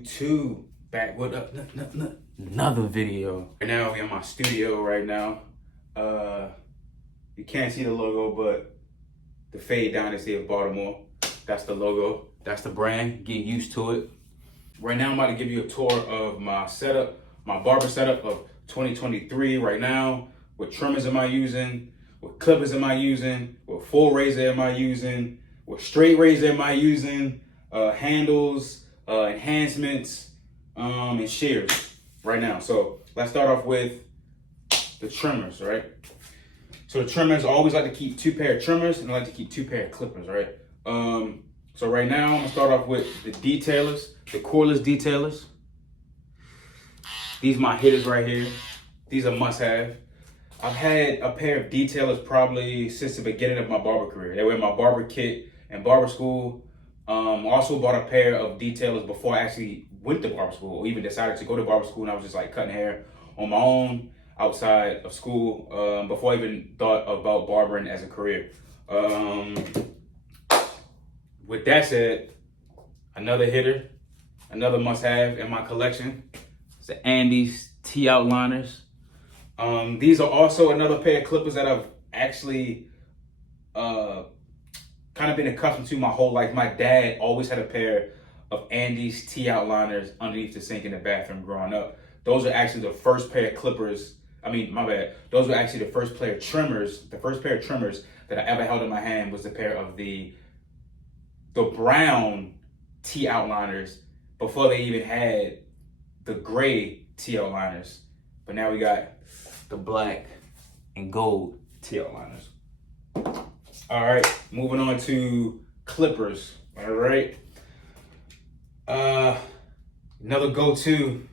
YouTube, back with another video. Right now we're in my studio right now. You can't see the logo, but the Fade Dynasty of Baltimore, that's the logo, that's the brand. Get used to it. Right now I'm about to give you a tour of my setup, my barber setup of 2023 right now. What trimmers am I using? What clippers am I using? What full razor am I using? What straight razor am I using? Handles, enhancements, and shears right now. So let's start off with the trimmers, right? So the trimmers, I always like to keep 2 pair of trimmers and I like to keep 2 pair of clippers, right? So right now I'm gonna start off with the detailers, the cordless detailers. These are my hitters right here. These are must-have. I've had a pair of detailers probably since the beginning of my barber career. They were in my barber kit in barber school. Also bought a pair of detailers before I actually went to barber school or even decided to go to barber school, and I was just like cutting hair on my own outside of school before I even thought about barbering as a career. With that said, another hitter, another must-have in my collection is the Andes T-Outliners. These are also another pair of clippers that I've actually kind of been accustomed to my whole life. My dad always had a pair of Andes T-Outliners underneath the sink in the bathroom growing up. Those are actually the first pair of clippers. I mean, my bad. Those were actually the first pair of trimmers. The first pair of trimmers that I ever held in my hand was the pair of the brown T-Outliners before they even had the gray T-Outliners. But now we got the black and gold T-Outliners. All right, moving on to clippers. All right. Another go-to.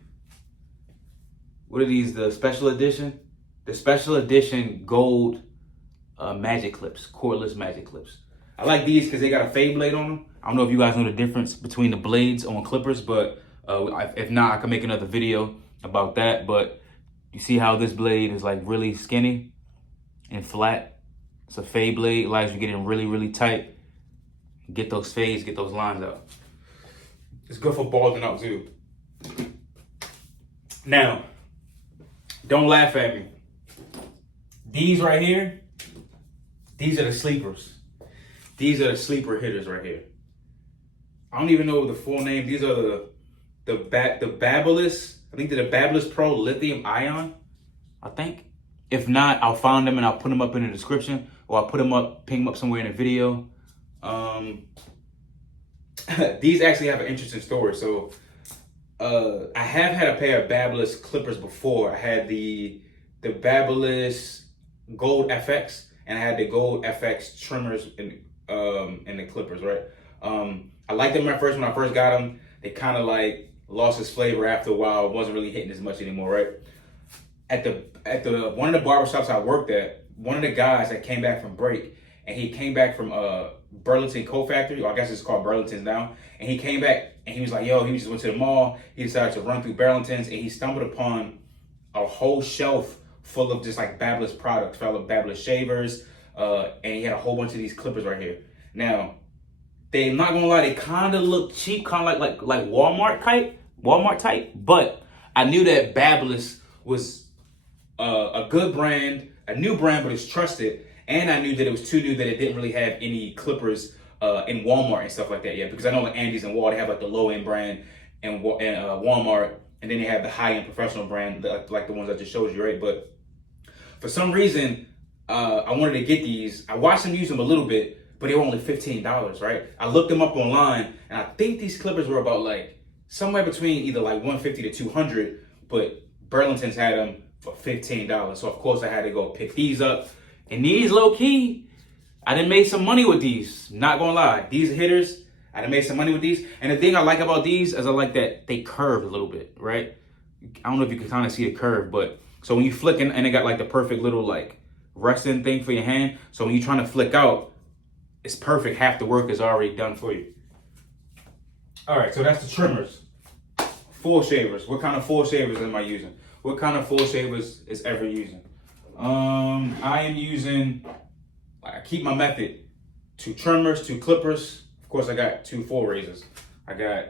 What are these? The special edition? The special edition gold magic clips, cordless magic clips. I like these because they got a fade blade on them. I don't know if you guys know the difference between the blades on clippers, but if not, I can make another video about that. But you see how this blade is like really skinny and flat? It's a fade blade, allows you to get in really, really tight. Get those fades, get those lines out. It's good for balding out too. Now, don't laugh at me. These right here, these are the sleepers. These are the sleeper hitters right here. I don't even know the full name. These are the Babyliss. I think they're the Babyliss Pro Lithium Ion, I think. If not, I'll find them and I'll put them up in the description, or I'll put them up, ping them up somewhere in a video. These actually have an interesting story. So I have had a pair of Babyliss clippers before. I had the Babyliss Gold FX, and I had the Gold FX trimmers in the clippers, right? I liked them at first when I first got them. They kind of like lost its flavor after a while. It wasn't really hitting as much anymore, right? At the one of the barbershops I worked at, one of the guys that came back from break, and he came back from Burlington Coat Factory, or I guess it's called Burlington's now, and he came back and he was like, yo, he just went to the mall, he decided to run through Burlington's, and he stumbled upon a whole shelf full of just like Babyliss products, full of Babyliss shavers, and he had a whole bunch of these clippers right here. Now, they're not gonna lie, they kind of look cheap, kind of like Walmart type, but I knew that Babyliss was a good brand, a new brand, but it's trusted. And I knew that it was too new that it didn't really have any clippers in Walmart and stuff like that yet. Because I know like Andes and Wall, they have like the low end brand and Walmart, and then they have the high end professional brand, like the ones I just showed you, right? But for some reason, I wanted to get these. I watched them use them a little bit, but they were only $15, right? I looked them up online, and I think these clippers were about like somewhere between either like $150 to $200, but Burlington's had them for $15. So of course I had to go pick these up. And these, low key, I done made some money with these. Not gonna lie, these hitters, I done made some money with these. And the thing I like about these is I like that they curve a little bit, right? I don't know if you can kind of see the curve, but so when you flick in, and they got like the perfect little like resting thing for your hand. So when you're trying to flick out, it's perfect. Half the work is already done for you. All right, so that's the trimmers. Full shavers. What kind of full shavers am I using? What kind of full shavers is ever using? I am using, I keep my method, 2 trimmers, 2 clippers. Of course, I got 2 full razors. I got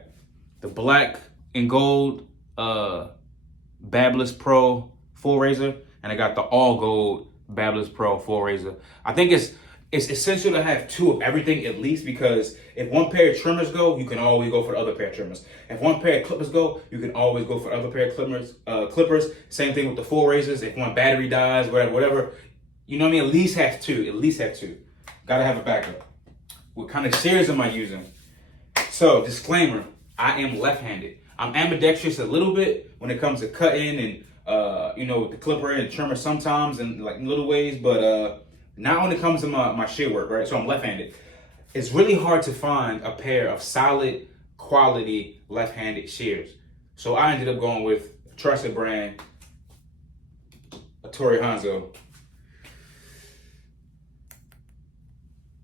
the black in gold Babyliss Pro full razor, and I got the all gold Babyliss Pro full razor. I think it's essential to have two of everything at least, because if one pair of trimmers go, you can always go for the other pair of trimmers. If one pair of clippers go, you can always go for the other pair of clippers. Same thing with the full razors. If one battery dies, whatever, you know what I mean? At least have two. Gotta have a backup. What kind of shears am I using? So, disclaimer, I am left-handed. I'm ambidextrous a little bit when it comes to cutting and, with the clipper and trimmer sometimes in like little ways, but not when it comes to my shear work, right? So I'm left-handed. It's really hard to find a pair of solid quality left-handed shears. So I ended up going with a trusted brand, a Torii Hanzo.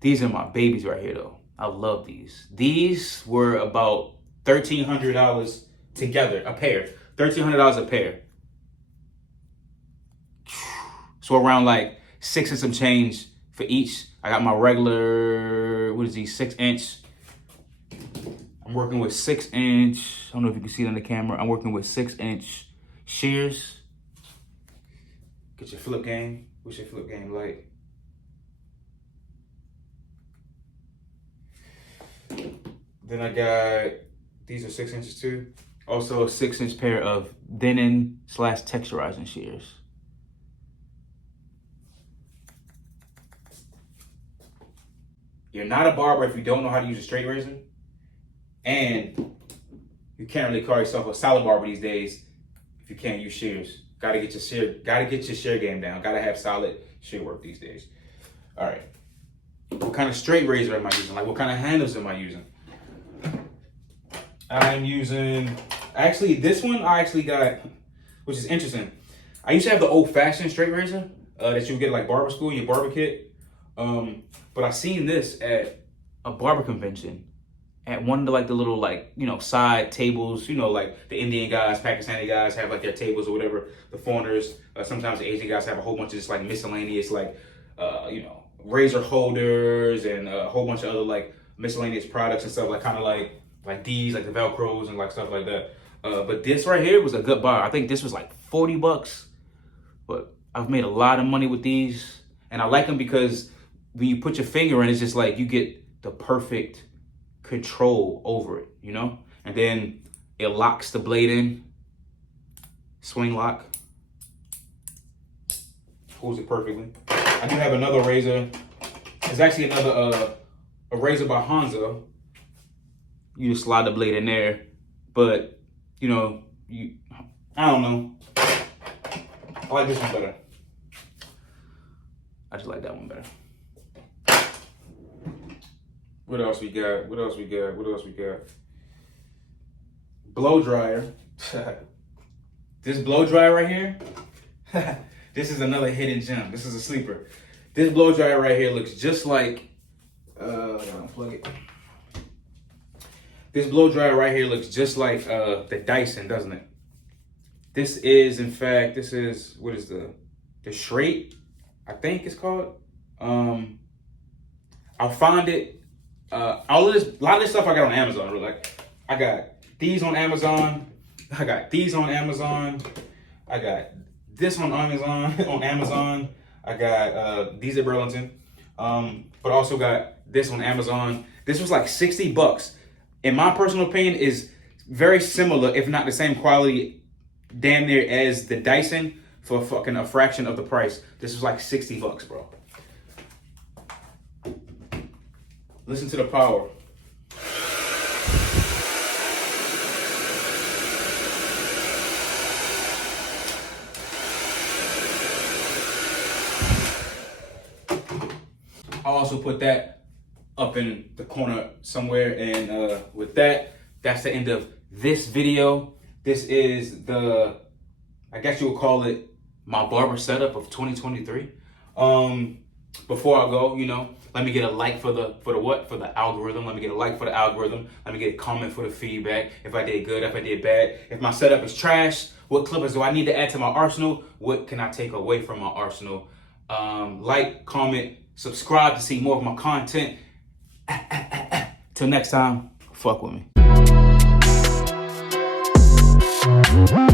These are my babies right here though. I love these. These were about $1,300 together, a pair. $1,300 a pair. So around like 6 and some change for each. I got my regular, 6-inch. I'm working with 6-inch. I don't know if you can see it on the camera. I'm working with 6-inch shears. Get your flip game. What's your flip game like? Then I got, these are 6 inches too. Also a 6-inch pair of denim/texturizing shears. You're not a barber if you don't know how to use a straight razor. And you can't really call yourself a solid barber these days if you can't use shears. Gotta get your shear game down. Gotta have solid shear work these days. All right. What kind of straight razor am I using? Like, what kind of handles am I using? I'm using, actually, this one I actually got, which is interesting. I used to have the old-fashioned straight razor that you would get at like barber school, your barber kit. But I seen this at a barber convention at one of the little side tables, like the Indian guys, Pakistani guys have like their tables or whatever. The foreigners, sometimes the Asian guys have a whole bunch of just like miscellaneous razor holders and a whole bunch of other like miscellaneous products and stuff, like kind of like these, like the Velcros and like stuff like that. But this right here was a good buy. I think this was like $40, but I've made a lot of money with these, and I like them because when you put your finger in, it's just like you get the perfect control over it, And then it locks the blade in, swing lock, holds it perfectly. I do have another razor. It's actually another a razor by Hanzo. You just slide the blade in there, but I don't know. I like this one better. I just like that one better. What else we got? Blow dryer. This blow dryer right here, this is another hidden gem. This is a sleeper. This blow dryer right here looks just like, unplug it. This blow dryer right here looks just like the Dyson, doesn't it? This is, in fact, what is the Schreit, I think it's called. I found it. A lot of this stuff I got on Amazon. Really. Like, I got these on Amazon. I got these on Amazon. I got this on Amazon. I got these at Burlington. But also got this on Amazon. This was like $60. In my personal opinion, is very similar, if not the same quality, damn near as the Dyson for fucking a fraction of the price. This was like $60, bro. Listen to the power. I also put that up in the corner somewhere, and with that, that's the end of this video. This is I guess you would call it my barber setup of 2023. Before I go, let me get a like for the algorithm. Let me get a like for the algorithm. Let me get a comment for the feedback. If I did good, if I did bad. If my setup is trash, what clippers do I need to add to my arsenal? What can I take away from my arsenal? Like, comment, subscribe to see more of my content. Till next time, fuck with me. Bye.